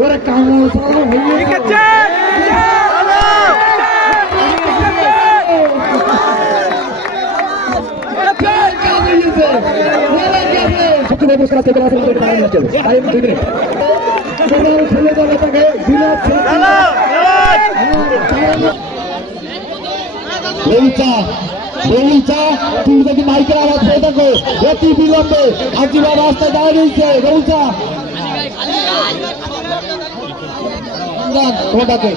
ওরে কামড় পুরস্কার আছে তুমি যদি মাইকের আওয়াজ পেয়ে থাকো অতি বিলম্বে আজিবা রাস্তায় দাঁড়িয়ে রবিচা তোমাকে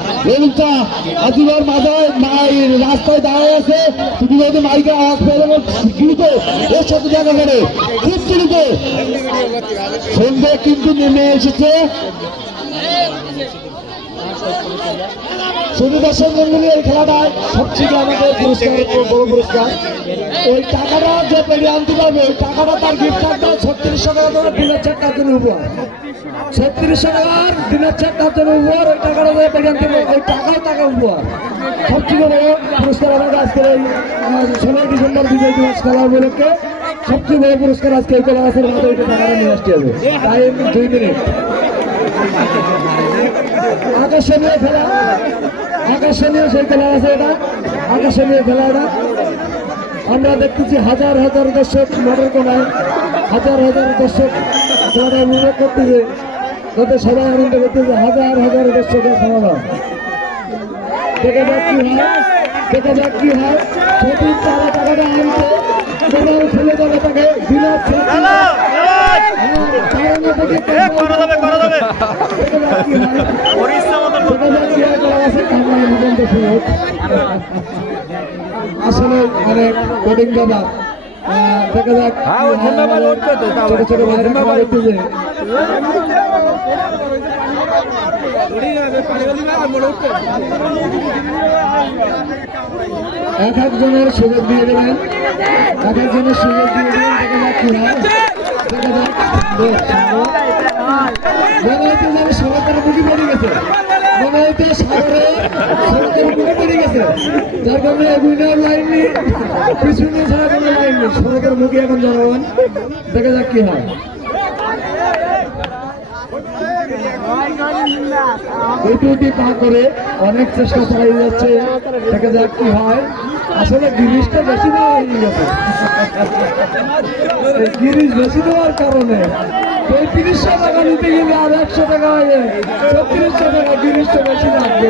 মাঝে রাস্তায় দাঁড়ায় আছে তুমি যদি থাকো দ্রুত এর সাথে দেখা করে খুব দ্রুত সন্ধে কিন্তু নেমে এসেছে সুনিদর্শন মন্ডলী, এই খেলাটায় সবচেয়ে আমাদের পুরস্কার বড় পুরস্কার। ওই টাকাটা যে পেরিয়ে আনতে পারবে, ওই টাকাটা তার গিফট কার্ডটা ছত্রিশশো টাকা করে দিনের চার তার জন্য উপহার। ছত্রিশশো টাকার দিনের চার তার জন্য উপহার, ওই টাকাটা যে পেরিয়ে আনতে পারবে, ওই টাকাও টাকা উপহার। সবচেয়ে বড় পুরস্কার আমাদের আজকের এই ষোলোই ডিসেম্বর বিজয় দিবস খেলা উপলক্ষে সবচেয়ে বড় পুরস্কার আজকে এই কলা গাছের ওইটা টাকাটা নিয়ে আসতে হবে। তাই দুই মিনিট। আকর্ষণীয় খেলা। আকর্ষণীয় সেই খেলা আছে এটা। আকর্ষণীয় খেলা এটা। আমরা দেখতেছি হাজার হাজার দর্শক মাঠের কোনায়। হাজার হাজার দর্শক যারা উপভোগ করতেছে। যাতে সবাই আনন্দ করতেছে। হাজার হাজার দেখা যাক কি হয়। যাক কি হয়। সঠিক তারা টাকাটা তাকে ছেলে করা যাবে করা যাবে। আসলে মানে বোর্ডিং দাদা দেখা যাক হ্যাঁ, ছোট ছোট ভাইরা ঝিম্বাবাল খেলা দেখতেছে। এক একজনের সুযোগ দিয়ে দেবেন। এক একজনের সুযোগ দিয়ে দেবেন। মনে হচ্ছে যেন সরকার মুখে এখন জনগণ। দেখা যাক কি হয়। দুটি পা করে অনেক চেষ্টা চালিয়ে যাচ্ছে। দেখা যাক কি হয়। আসলে গিরিশটা বেশি দেওয়া গেছে গিরিশ বেশি দেওয়ার কারণে এই তিরিশশো টাকা নিতে গেলে আর একশো টাকা হয়ে ছত্রিশশো টাকা বেশি লাগবে।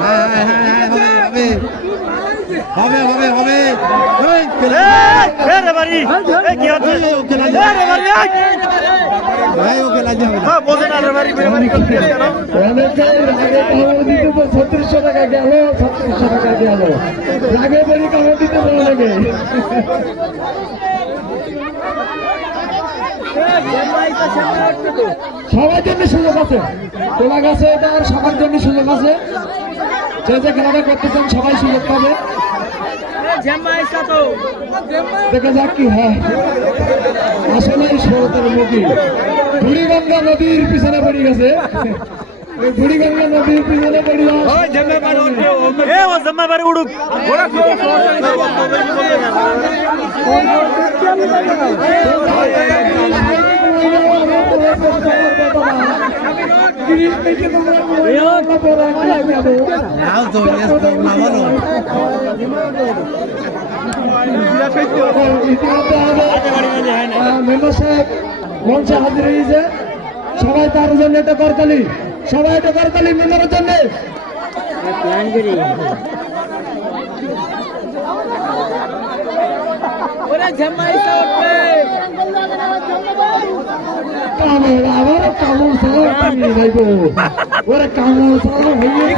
হ্যাঁ হ্যাঁ হ্যাঁ হবে হবে হবে হবে বাড়ি এ কি হচ্ছে এ রে বাড়ি ভাই ওকে লাজে হবে হ্যাঁ বোঝে না রে বাড়ি বেমানি কেন? অনেকে রাগে কামড় দিতে তো ছত্রিশশো টাকা গেল ছত্রিশশো টাকা গেল। রাগে বেরি কামড় দিতে তো অনেকে সবার জন্য সুযোগ আছে। তোলা গাছে এটা আর সবার জন্য সুযোগ আছে। যে যে খেলাটা করতে চান সবাই সুযোগ পাবে। দেখা যাক কি হয়। আসলে শরতের মুখী বুড়িগঙ্গা নদীর পিছনে পড়ে গেছে। ওই বুড়িগঙ্গা নদীর পিছনে পড়ে এ মঞ্চে হাজির হয়েছে সবাই তার জন্য এটা করতালি সবাই এটা করতালি মেম্বারের জন্য কামড় আবার কামড় সারা নিয়ে যাইব ওরে কামড় সারা হয়ে ধর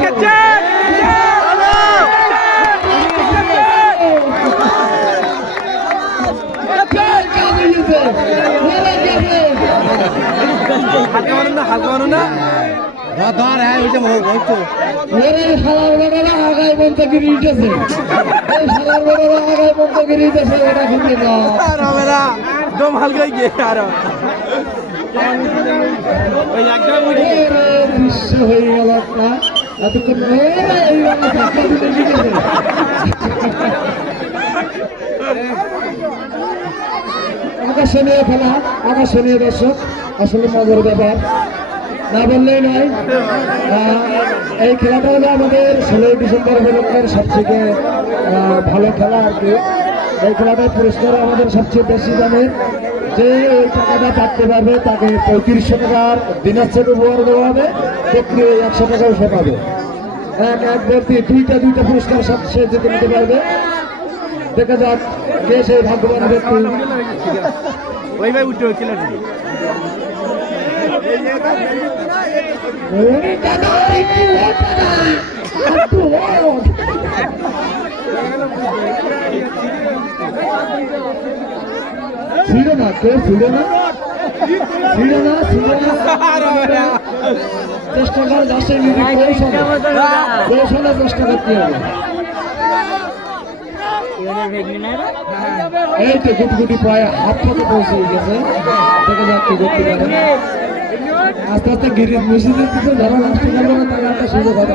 হ্যাঁ দম হালকা গিয়ে আর আকর্ষণীয় খেলা আকর্ষণীয় দর্শক আসলে মজার ব্যাপার না বললেই নয় এই খেলাটা হলো আমাদের ষোলোই ডিসেম্বর উপলক্ষের সবথেকে ভালো খেলা আর কি এই খেলাটার পুরস্কার আমাদের সবচেয়ে বেশি দামের। যে টাকাটা পাঠতে পারবে তাকে পঁয়ত্রিশশো টাকার দিনের সেট উপহার দেওয়া হবে প্রতি একশো টাকাও সে পাবে। এক এক ব্যক্তি দুইটা দুইটা পুরস্কার সব সে জিতে নিতে পারবে। দেখা যাক কে সেই ভাগ্যবান ব্যক্তি। ওই ভাই উঠে হচ্ছিল দাদা, একটু ও দাদা, একটু ও। ছিল না কে ছিল না ছিল না ছিল না চেষ্টা করে যাচ্ছে নিজে কৌশলে কৌশলে চেষ্টা করতে হবে। এই তো গুটগুটি প্রায় হাত পথে পৌঁছে গেছে। দেখা যাচ্ছে গুটি পারে। আস্তে আস্তে গিরিজ মিশে দিচ্ছে যারা নষ্ট করবে না তারা একটা সুযোগ হবে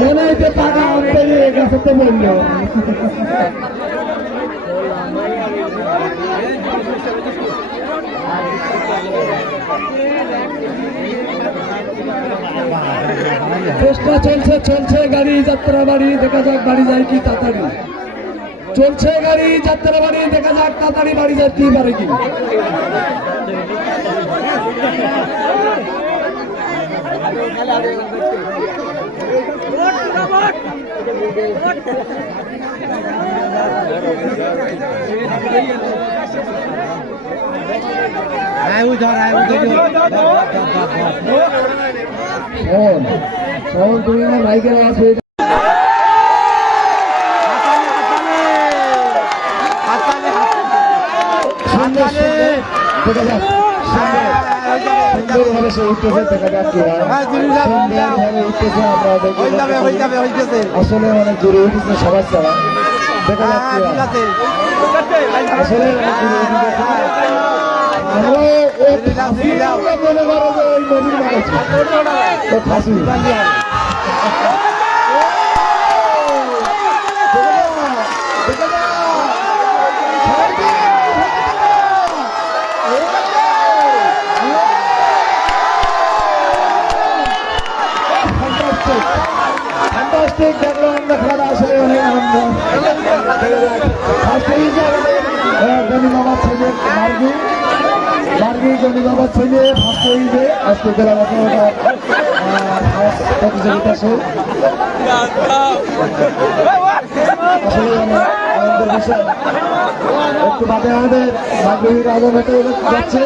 মনে হইতে টাকা আনতে গিয়ে গেছে তো বলল চেষ্টা চলছে চলছে গাড়ি, যাত্রা বাড়ি, দেখা যাক বাড়ি যায় কি তাড়াতাড়ি। চলছে গাড়ি, যাত্রা বাড়ি, দেখা যাক তাড়াতাড়ি বাড়ি যেতে পারে কি। হ্যাঁ ওই ধর হ্যাঁ ওই ধর শোন শোন তুমি আমার বাইকের আওয়াজ হয়ে সুন্দর সুন্দর দেখা যাক সুন্দর সুন্দরভাবে সে উঠতেছে দেখা হয় হ্যাঁ, যাবে, সুন্দরভাবে উঠতেছে আমরা দেখি হয়ে হয়ে আসলে অনেক দূরে উঠেছে সবার ছাড়া দেখা হয় আছে আসলে অনেক জোরে উঠেছে আমরা ফাঁসি মনে আমাদের ছেলে, মার্গি। মার্গি ছেলে ফার্স্ট হয়েছে আজকে জেলা প্রতিযোগিতা শুরু আসলে অনেক একটু বাদে আমাদের মাধ্যমিক আয়োজন হতে যাচ্ছে।